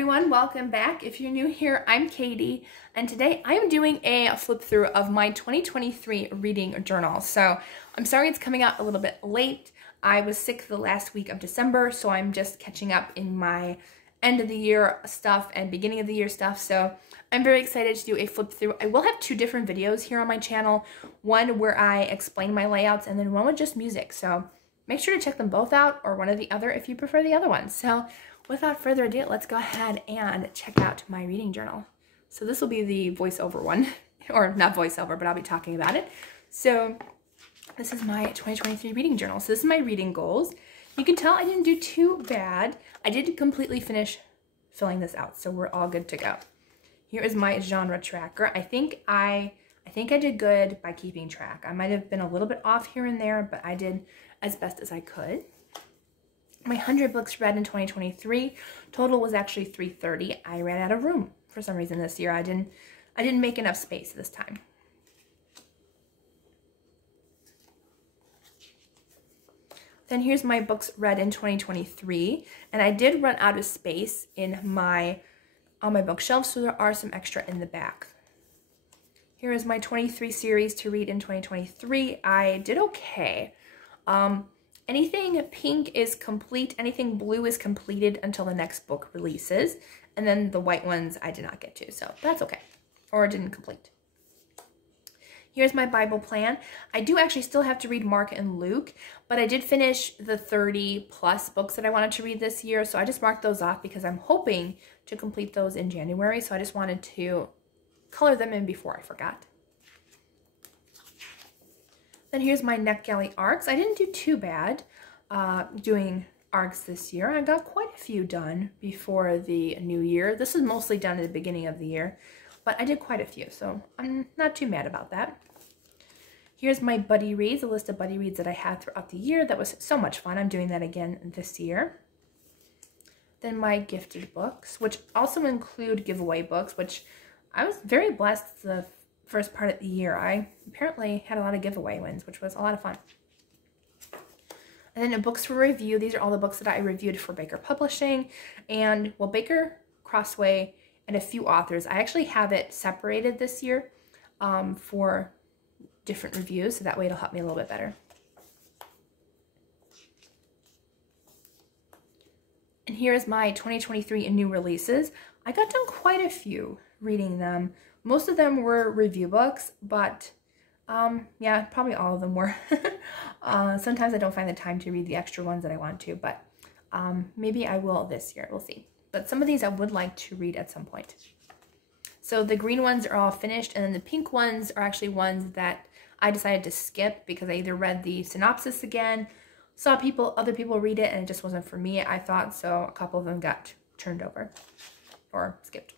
everyone, welcome back. If you're new here, I'm Katie, and today I'm doing a flip through of my 2023 reading journal. So I'm sorry it's coming out a little bit late. I was sick the last week of December, so I'm just catching up in my end of the year stuff and beginning of the year stuff. So I'm very excited to do a flip through. I will have two different videos here on my channel, one where I explain my layouts and then one with just music. So make sure to check them both out, or one or the other if you prefer the other one. So without further ado, let's go ahead and check out my reading journal. So this will be the voiceover one, or not voiceover, but I'll be talking about it. So this is my 2023 reading journal. So this is my reading goals. You can tell I didn't do too bad. I did completely finish filling this out, so we're all good to go. Here is my genre tracker. I think I did good by keeping track. I might have been a little bit off here and there, but I did as best as I could. My 100 books read in 2023 total was actually 330. I ran out of room for some reason this year. I didn't make enough space this time. Then here's my books read in 2023, and I did run out of space in on my bookshelf, so there are some extra in the back. Here is my 23 series to read in 2023. I did okay. Anything pink is complete, anything blue is completed until the next book releases, and then the white ones I did not get to, so that's okay, or didn't complete. Here's my Bible plan. I do actually still have to read Mark and Luke, but I did finish the 30 plus books that I wanted to read this year, so I just marked those off because I'm hoping to complete those in January, so I just wanted to color them in before I forgot. Then here's my NetGalley arcs. I didn't do too bad doing arcs this year. I got quite a few done before the new year. This is mostly done at the beginning of the year, but I did quite a few, so I'm not too mad about that. Here's my buddy reads, a list of buddy reads that I had throughout the year. That was so much fun. I'm doing that again this year. Then my gifted books, which also include giveaway books, which I was very blessed the first part of the year. I apparently had a lot of giveaway wins, which was a lot of fun. And then in books for review, these are all the books that I reviewed for Baker Publishing, and well, Baker, Crossway, and a few authors. I actually have it separated this year for different reviews, so that way it'll help me a little bit better. And here's my 2023 new releases. I got done quite a few reading them. Most of them were review books, but yeah, probably all of them were. Sometimes I don't find the time to read the extra ones that I want to, but maybe I will this year. We'll see. But some of these I would like to read at some point. So the green ones are all finished, and then the pink ones are actually ones that I decided to skip because I either read the synopsis again, saw other people read it, and it just wasn't for me, I thought, so a couple of them got turned over or skipped.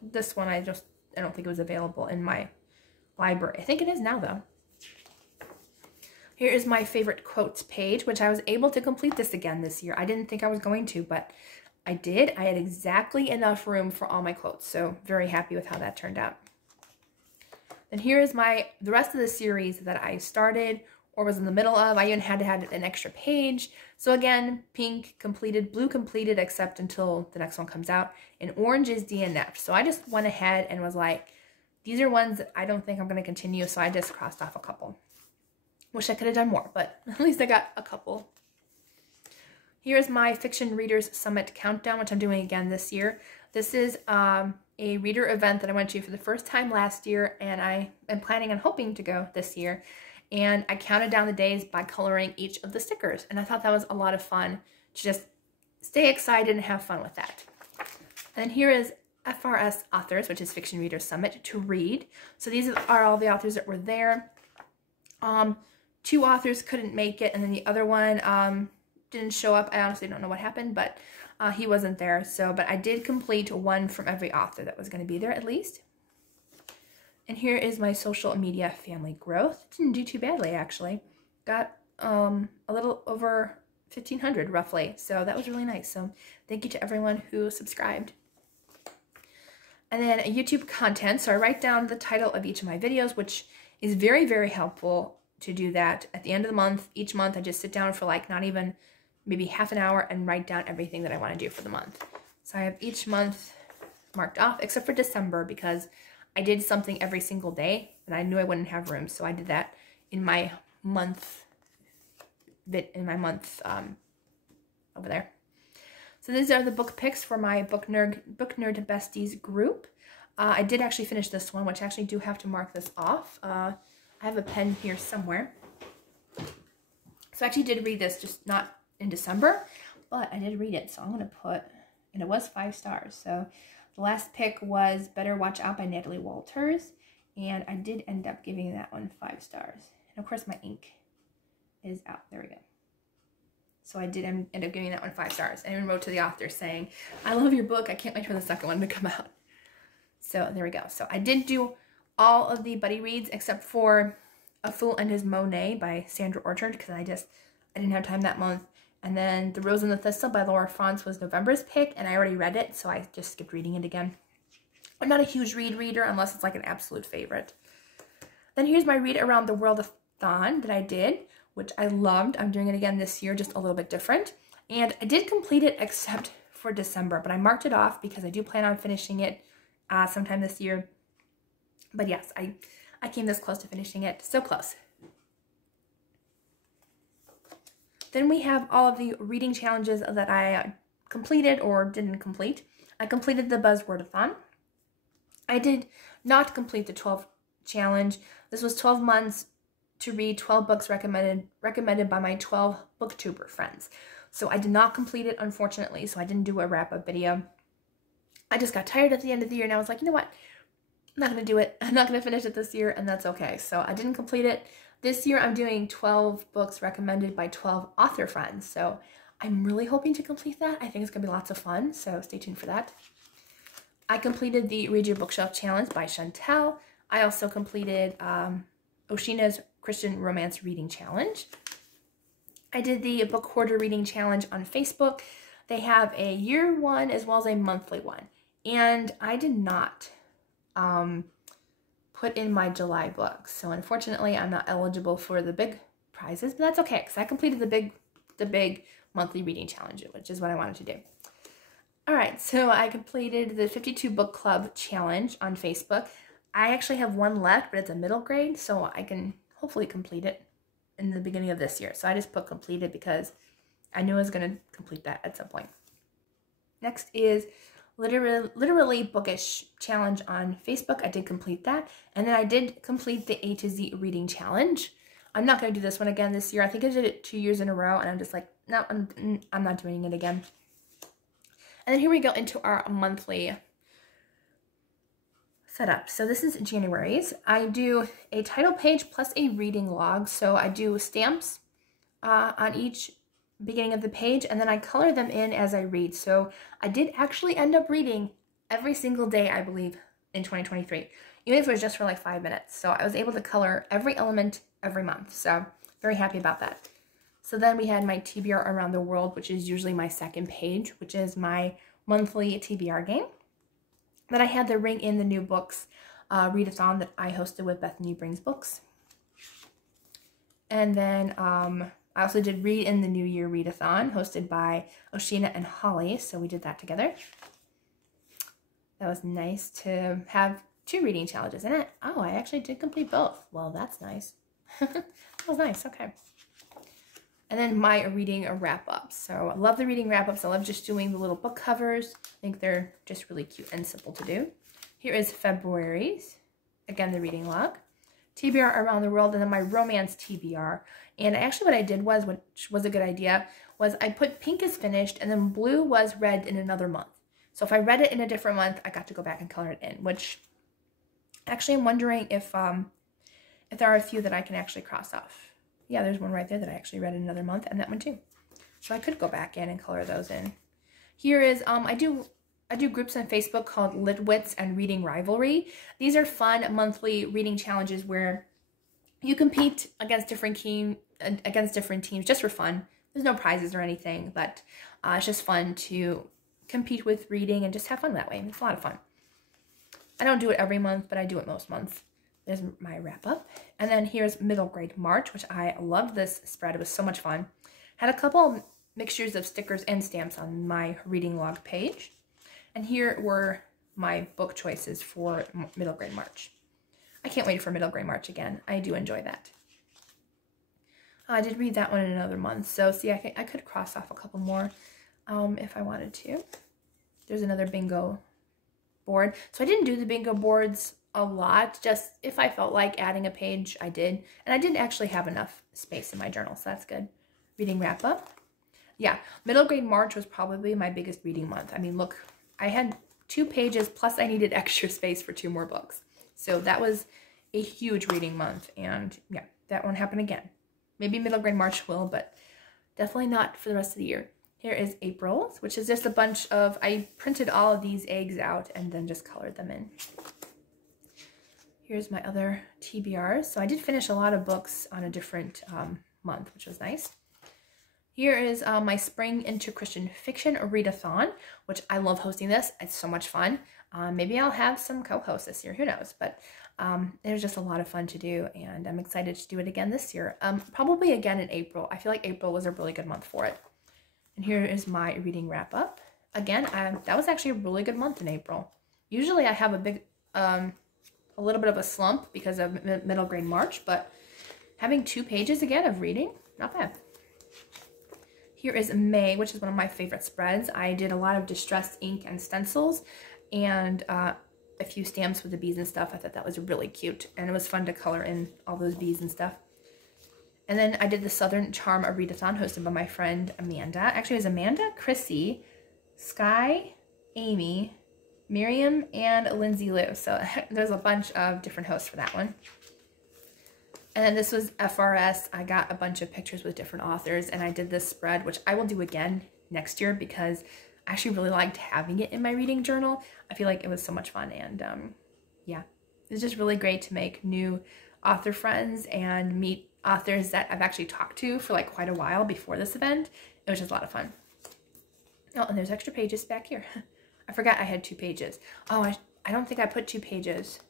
This one I don't think it was available in my library. I think it is now, though. Here is my favorite quotes page, which I was able to complete this again this year. I didn't think I was going to, but I did. I had exactly enough room for all my quotes, so very happy with how that turned out. Then here is the rest of the series that I started or was in the middle of. I even had to have an extra page. So again, pink completed, blue completed, except until the next one comes out, and orange is DNF. So I just went ahead and was like, these are ones that I don't think I'm going to continue, so I just crossed off a couple. Wish I could have done more, but at least I got a couple. Here's my Fiction Readers Summit Countdown, which I'm doing again this year. This is a reader event that I went to for the first time last year, and I am planning on hoping to go this year. And I counted down the days by coloring each of the stickers, and I thought that was a lot of fun to just stay excited and have fun with that. And here is FRS Authors, which is Fiction Readers Summit, to read. So these are all the authors that were there. 2 authors couldn't make it, and then the other one didn't show up. I honestly don't know what happened, but he wasn't there. But I did complete one from every author that was going to be there at least. And here is my social media family growth. Didn't do too badly, actually. Got a little over 1,500 roughly, so that was really nice. So thank you to everyone who subscribed. And then YouTube content. So I write down the title of each of my videos, which is very, very helpful to do that. At the end of the month, each month, I just sit down for like not even maybe half an hour and write down everything that I want to do for the month. So I have each month marked off, except for December, because I did something every single day, and I knew I wouldn't have room, so I did that in my month over there. So these are the book picks for my Book Nerd Besties group. I did actually finish this one, which I actually do have to mark this off. I have a pen here somewhere. So I actually did read this, just not in December, but I did read it. So I'm going to put, and it was 5 stars. So the last pick was Better Watch Out by Natalie Walters. And I did end up giving that one 5 stars. And of course my ink is out. There we go. So I did end up giving that one 5 stars. And I even wrote to the author saying, I love your book. I can't wait for the second one to come out. So there we go. So I did do all of the buddy reads except for A Fool and His Monet by Sandra Orchard, because I didn't have time that month. And then The Rose and the Thistle by Laura Franz was November's pick, and I already read it, so I just skipped reading it again. I'm not a huge reader unless it's like an absolute favorite. Then here's my Read Around the World-a-thon that I did, which I loved. I'm doing it again this year, just a little bit different. And I did complete it except for December, but I marked it off because I do plan on finishing it sometime this year. But yes, I came this close to finishing it. So close. Then we have all of the reading challenges that I completed or didn't complete. I completed the Buzzword-a-thon. I did not complete the 12 challenge. This was 12 months to read 12 books recommended by my 12 booktuber friends. So I did not complete it, unfortunately, so I didn't do a wrap-up video. I just got tired at the end of the year, and I was like, you know what? I'm not going to do it. I'm not going to finish it this year, and that's okay. So I didn't complete it. This year, I'm doing 12 books recommended by 12 author friends. So I'm really hoping to complete that. I think it's going to be lots of fun, so stay tuned for that. I completed the Read Your Bookshelf Challenge by Chantel. I also completed Oshina's Christian Romance Reading Challenge. I did the Book Hoarder Reading Challenge on Facebook. They have a year one as well as a monthly one. And I did not put in my July books. So unfortunately, I'm not eligible for the big prizes, but that's okay because I completed the big monthly reading challenge, which is what I wanted to do. All right, so I completed the 52 Book Club Challenge on Facebook. I actually have one left, but it's a middle grade, so I can hopefully complete it in the beginning of this year. So I just put completed because I knew I was going to complete that at some point. Next is Literally Bookish Challenge on Facebook. I did complete that. And then I did complete the A to Z Reading Challenge. I'm not going to do this one again this year. I think I did it 2 years in a row, and I'm just like, no, I'm not doing it again. And then here we go into our monthly setup. So this is January's. I do a title page plus a reading log. So I do stamps on each beginning of the page, and then I color them in as I read. So I did actually end up reading every single day, I believe, in 2023, even if it was just for like 5 minutes. So I was able to color every element every month. So very happy about that. So then we had my TBR Around the World, which is usually my second page, which is my monthly TBR game. Then I had the Ring in the New Books readathon that I hosted with Bethany Brings Books. And then I also did Read in the New Year readathon hosted by Oshina and Holly. So we did that together. That was nice to have 2 reading challenges in it. Oh, I actually did complete both. Well, that's nice. That was nice. Okay. And then my reading wrap-ups. So I love the reading wrap-ups. I love just doing the little book covers. I think they're just really cute and simple to do. Here is February's. Again, the reading log. TBR Around the World, and then my romance TBR. And actually what I did was, which was a good idea, was I put pink is finished, and then blue was read in another month. So if I read it in a different month, I got to go back and color it in, which actually I'm wondering if there are a few that I can actually cross off. Yeah, there's one right there that I actually read in another month, and that one too. So I could go back in and color those in. Here is, I do groups on Facebook called Litwits and Reading Rivalry. These are fun monthly reading challenges where you compete against different teams just for fun. There's no prizes or anything, but it's just fun to compete with reading and just have fun that way. It's a lot of fun. I don't do it every month, but I do it most months. There's my wrap up. And then here's Middle Grade March, which I loved this spread. It was so much fun. Had a couple mixtures of stickers and stamps on my reading log page. And here were my book choices for middle grade March. I can't wait for middle grade March again. I do enjoy that. I did read that one in another month. So see, I could cross off a couple more if I wanted to. There's another bingo board. So I didn't do the bingo boards a lot. Just if I felt like adding a page, I did. And I didn't actually have enough space in my journal, so that's good. Reading wrap up. Yeah, middle grade March was probably my biggest reading month. I mean, look, I had 2 pages, plus I needed extra space for 2 more books. So that was a huge reading month. And yeah, that won't happen again. Maybe middle grade March will, but definitely not for the rest of the year. Here is April's, which is just a bunch of, I printed all of these eggs out and then just colored them in. Here's my other TBRs. So I did finish a lot of books on a different month, which was nice. Here is my Spring into Christian Fiction readathon, which I love hosting this. It's so much fun. Maybe I'll have some co-hosts this year, who knows, but it was just a lot of fun to do, and I'm excited to do it again this year. Probably again in April. I feel like April was a really good month for it. And here is my reading wrap up. Again, that was actually a really good month in April. Usually I have a little bit of a slump because of middle grade March, but having 2 pages again of reading, not bad. Here is May, which is one of my favorite spreads. I did a lot of distressed ink and stencils and a few stamps with the bees and stuff. I thought that was really cute, and it was fun to color in all those bees and stuff. And then I did the Southern Charm readathon hosted by my friend Amanda. Actually, it was Amanda, Chrissy, Sky, Amy, Miriam, and Lindsay Lou. So there's a bunch of different hosts for that one. And then this was FRS. I got a bunch of pictures with different authors, and I did this spread, which I will do again next year because I actually really liked having it in my reading journal. I feel like it was so much fun, and yeah, it's just really great to make new author friends and meet authors that I've actually talked to for like quite a while before this event. It was just a lot of fun. Oh, and there's extra pages back here. I forgot I had 2 pages. Oh, I don't think I put 2 pages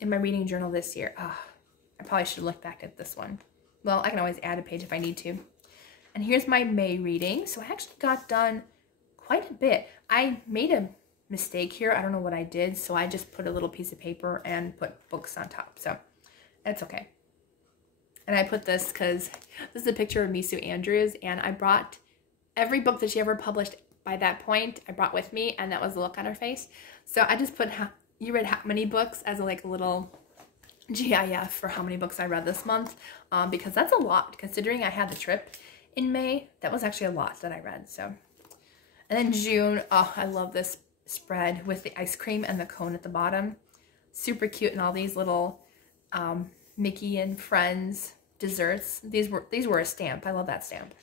in my reading journal this year. Oh, I probably should look back at this one. Well, I can always add a page if I need to. And here's my May reading. So I actually got done quite a bit. I made a mistake here. I don't know what I did. So I just put a little piece of paper and put books on top. So that's okay. And I put this because this is a picture of Misu Andrews. And I brought every book that she ever published by that point, I brought with me. And that was the look on her face. So I just put, you read how many books as like a little GIF for how many books I read this month, because that's a lot considering I had the trip in May. That was actually a lot that I read. So, and then June, oh, I love this spread with the ice cream and the cone at the bottom. Super cute, and all these little Mickey and Friends desserts. These were a stamp. I love that stamp.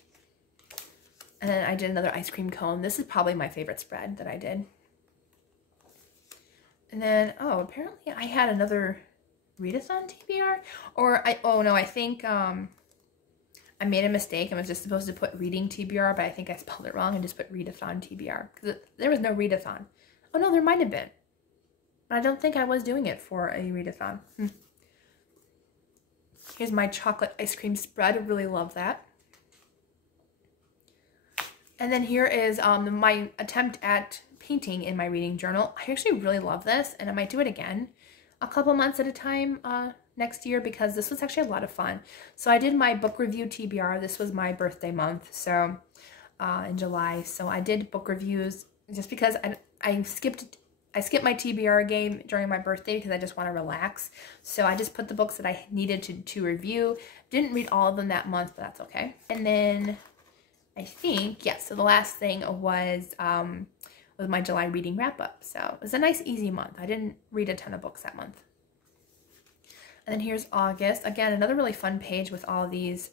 And then I did another ice cream cone. This is probably my favorite spread that I did. And then, oh, apparently I had another readathon TBR, or I think I made a mistake. I was just supposed to put reading TBR, but I think I spelled it wrong and just put readathon TBR because there was no readathon. Oh no, there might have been, but I don't think I was doing it for a readathon. Here's my chocolate ice cream spread. I really love that. And then here is my attempt at painting in my reading journal. I actually really love this, and I might do it again a couple months at a time next year because this was actually a lot of fun. So I did my book review TBR. This was my birthday month, so in July. So I did book reviews just because I skipped my TBR game during my birthday because I just want to relax. So I just put the books that I needed to review. Didn't read all of them that month, but that's okay. And then I think, yeah, so the last thing was my July reading wrap-up. So it was a nice, easy month. I didn't read a ton of books that month. And then here's August. Again, another really fun page with all these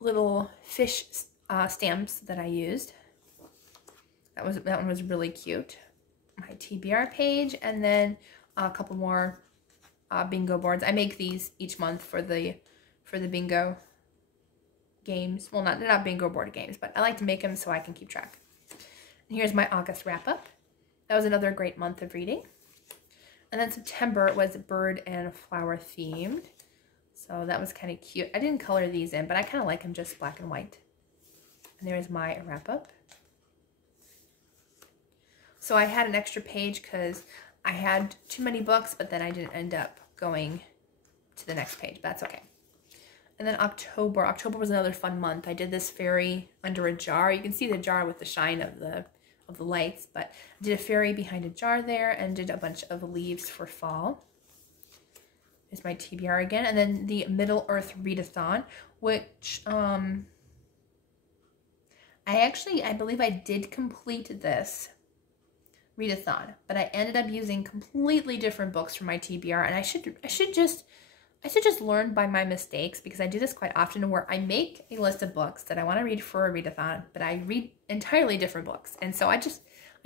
little fish stamps that I used. That one was really cute. My TBR page, and then a couple more bingo boards. I make these each month for the bingo games. Well, they're not bingo board games, but I like to make them so I can keep track. Here's my August wrap-up. That was another great month of reading. And then September was bird and flower themed. So that was kind of cute. I didn't color these in, but I kind of like them just black and white. And there's my wrap-up. So I had an extra page because I had too many books, but then I didn't end up going to the next page, but that's okay. And then October. October was another fun month. I did this fairy under a jar. You can see the jar with the shine of the lights, but I did a fairy behind a jar there and did a bunch of leaves for fall. There's my TBR again. And then the Middle Earth Readathon, which I believe I did complete this readathon, but I ended up using completely different books for my TBR, and I should just learn by my mistakes, because I do this quite often where I make a list of books that I want to read for a readathon, but I read entirely different books. And so I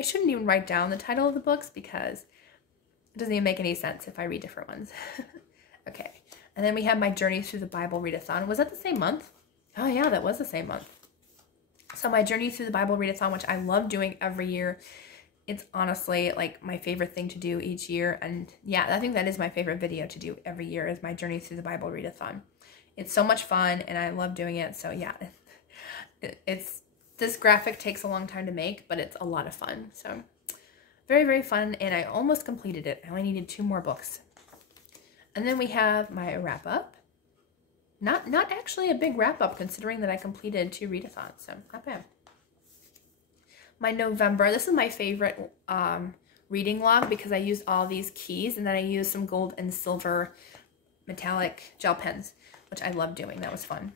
shouldn't even write down the title of the books, because it doesn't even make any sense if I read different ones. Okay. And then we have my Journey Through the Bible readathon. Was that the same month? Oh yeah, that was the same month. So my Journey Through the Bible readathon, which I love doing every year. It's honestly like my favorite thing to do each year. And yeah, I think that is my favorite video to do every year, is my Journey Through the Bible readathon. It's so much fun and I love doing it. So yeah, this graphic takes a long time to make, but it's a lot of fun. So very, very fun. And I almost completed it. I only needed 2 more books. And then we have my wrap up. Not actually a big wrap up, considering that I completed 2 readathons. So not bad. My November, this is my favorite reading log, because I used all these keys, and then I used some gold and silver metallic gel pens, which I love doing. That was fun.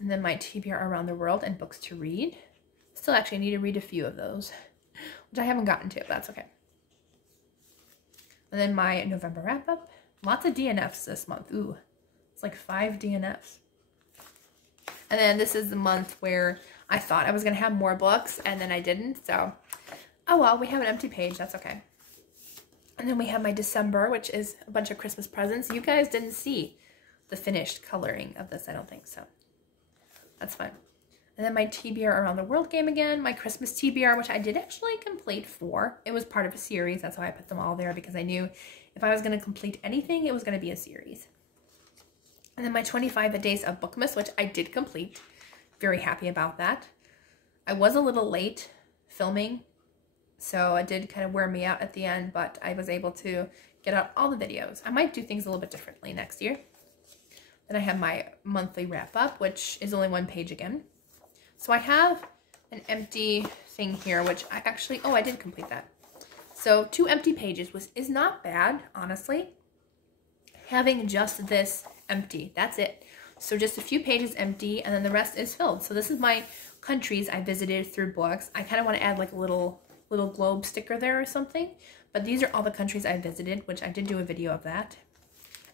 And then my TBR Around the World and books to read. Still actually need to read a few of those, which I haven't gotten to, but that's okay. And then my November wrap up. Lots of DNFs this month. Ooh, it's like 5 DNFs. And then this is the month where I thought I was going to have more books, and then I didn't. So, oh well, we have an empty page. That's okay. And then we have my December, which is a bunch of Christmas presents. You guys didn't see the finished coloring of this, I don't think, so that's fine. And then my TBR Around the World game again. My Christmas TBR, which I did actually complete 4. It was part of a series. That's why I put them all there, because I knew if I was going to complete anything, it was going to be a series. And then my 25 Days of Bookmas, which I did complete. Very happy about that. I was a little late filming, so it did kind of wear me out at the end, but I was able to get out all the videos. I might do things a little bit differently next year. Then I have my monthly wrap up, which is only 1 page again. So I have an empty thing here, which I actually, oh, I did complete that. So 2 empty pages is not bad, honestly. Having just this empty, that's it. So just a few pages empty, and then the rest is filled. So this is my countries I visited through books. I kind of want to add like a little globe sticker there or something. But these are all the countries I visited, which I did do a video of that.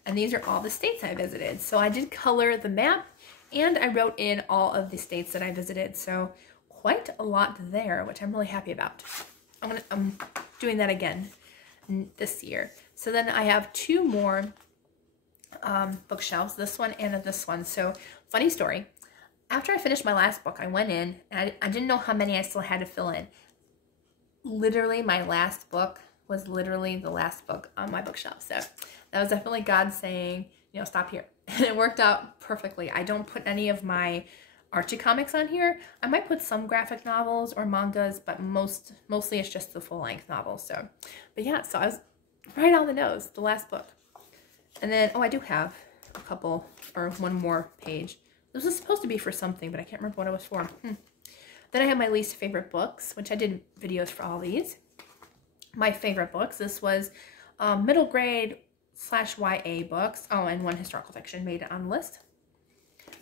And these are all the states I visited. So I did color the map, and I wrote in all of the states that I visited. So quite a lot there, which I'm really happy about. I'm doing that again this year. So then I have 2 more bookshelves, this one and this one. So funny story, after I finished my last book, I went in and I didn't know how many I still had to fill in. Literally my last book was literally the last book on my bookshelf. So that was definitely God saying, you know, stop here. And it worked out perfectly. I don't put any of my Archie comics on here. I might put some graphic novels or mangas, but mostly it's just the full-length novels. So, but yeah, so I was right on the nose, the last book. And then, oh, I do have a couple, or 1 more page. This was supposed to be for something, but I can't remember what it was for. Then I have my least favorite books, which I did videos for all these. My favorite books, this was middle grade / YA books. Oh, and 1 historical fiction made it on the list.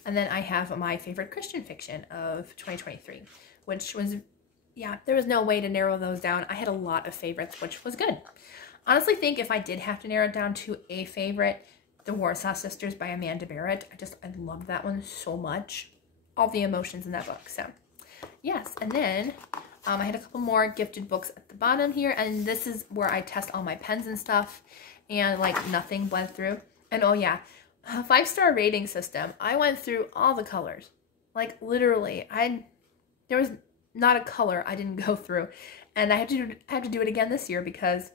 And then I have my favorite Christian fiction of 2023, which was, yeah, there was no way to narrow those down. I had a lot of favorites, which was good. Honestly think if I did have to narrow it down to a favorite, The Warsaw Sisters by Amanda Barrett. I love that one so much. All the emotions in that book. So yes, and then I had a couple more gifted books at the bottom here, and this is where I test all my pens and stuff, and like nothing bled through. And oh yeah, 5-star rating system. I went through all the colors. Like literally, there was not a color I didn't go through, and I have to do it again this year, because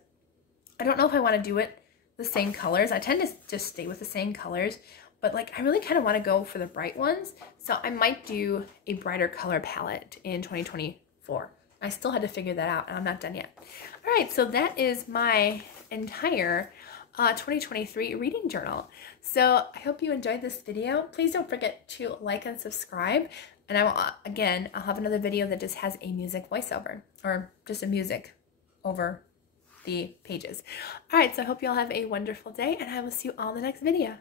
I don't know if I want to do it the same colors. I tend to just stay with the same colors, but like I really kind of want to go for the bright ones. So I might do a brighter color palette in 2024. I still had to figure that out, and I'm not done yet. All right, so that is my entire 2023 reading journal. So I hope you enjoyed this video. Please don't forget to like and subscribe. And I will, again, I'll have another video that just has a music voiceover, or just a music over the pages. All right, so I hope you all have a wonderful day, and I will see you all in the next video.